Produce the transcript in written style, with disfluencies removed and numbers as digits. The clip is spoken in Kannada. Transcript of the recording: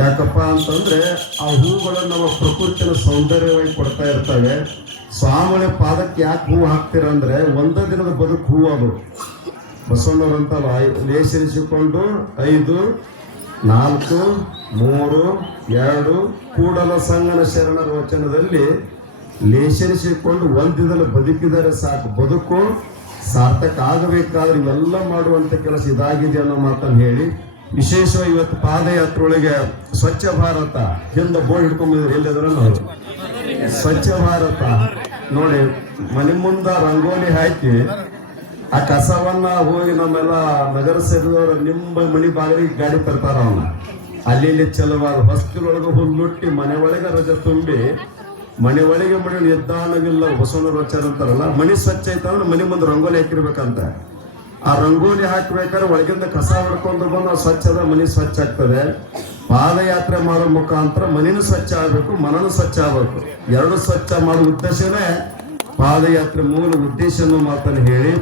ಯಾಕಪ್ಪ ಅಂತಂದ್ರೆ ಆ ಹೂಗಳು ನಮ್ಮ ಪ್ರಕೃತಿನ ಸೌಂದರ್ಯವಾಗಿ ಕೊಡ್ತಾ ಇರ್ತವೆ. ಸ್ವಾಮಿಗಳ ಪಾದಕ್ಕೆ ಯಾಕೆ ಹೂ ಹಾಕ್ತೀರಂದ್ರೆ ಒಂದೇ ದಿನದ ಬದುಕು ಹೂ ಅದು. ಬಸವಣ್ಣವರಂತಲ್ಲ, ಲೇಸರಿಸಿಕೊಂಡು 5, 4, 3, 2 ಕೂಡಲ ಸಂಗನ ಶರಣರ ವಚನದಲ್ಲಿ ಲೇಸರಿಸಿಕೊಂಡು ಒಂದಿನಲ್ಲಿ ಬದುಕಿದರೆ ಸಾಕು, ಬದುಕು ಸಾರ್ಥಕ ಆಗಬೇಕಾದ್ರೆ ಇವೆಲ್ಲ ಮಾಡುವಂತ ಕೆಲಸ ಇದಾಗಿದೆ ಅನ್ನೋ ಮಾತನ್ನು ಹೇಳಿ, ವಿಶೇಷವಾಗಿ ಇವತ್ತು ಪಾದಯಾತ್ರೆ ಒಳಗೆ ಸ್ವಚ್ಛ ಭಾರತ ಹಿಂದೆ ಬೋರ್ಡ್ ಹಿಡ್ಕೊಂಡ್ಬಂದ್ರೆ ಎಲ್ಲಿದ್ರು ನಾವು ಸ್ವಚ್ಛ ಭಾರತ ನೋಡಿ, ಮನೆ ಮುಂದ ರಂಗೋಲಿ ಹಾಕಿ ಆ ಕಸವನ್ನ ಹೋಗಿ ನಮ್ಮೆಲ್ಲ ನಗರ ಸೇರಿದವರು ನಿಮ್ಮ ಮನೆ ಬಾಗಿಲಿಗೆ ಗಾಡಿ ತರ್ತಾರ. ಅವನ್ನ ಅಲ್ಲಿ ಇಲ್ಲಿ ಚೆಲುವಾಗ ಹೊಸ್ತಿಲೊಳಗೆ ಹುಲ್ಲುಟ್ಟಿ ಮನೆ ಒಳಗೆ ರಜೆ ತುಂಬಿ ಮನೆ ಒಳಗೆ ಮನೆ ನಿರ್ಧಾರವಿಲ್ಲ. ಬಸವಣ್ಣರ ವಚನ ಅಂತಾರಲ್ಲ, ಮನೆ ಸ್ವಚ್ಛ ಐತಂದ್ರೆ ಮನೆ ಮುಂದೆ ರಂಗೋಲಿ ಹಾಕಿರ್ಬೇಕಂತ. ಆ ರಂಗೋಲಿ ಹಾಕ್ಬೇಕಾದ್ರೆ ಒಳಗಿಂದ ಕಸ ಹೊಡ್ಕೊಂಡು ಬಂದು ಸ್ವಚ್ಛದ ಮನೆ ಸ್ವಚ್ಛ ಆಗ್ತದೆ. ಪಾದಯಾತ್ರೆ ಮಾಡೋ ಮುಖಾಂತರ ಮನೆನೂ ಸ್ವಚ್ಛ ಆಗ್ಬೇಕು, ಮನನೂ ಸ್ವಚ್ಛ ಆಗ್ಬೇಕು. ಎರಡು ಸ್ವಚ್ಛ ಮಾಡೋ ಉದ್ದೇಶನೇ ಪಾದಯಾತ್ರೆ ಮೂಲ ಉದ್ದೇಶ ಅನ್ನೋ ಮಾತನ್ನು ಹೇಳಿ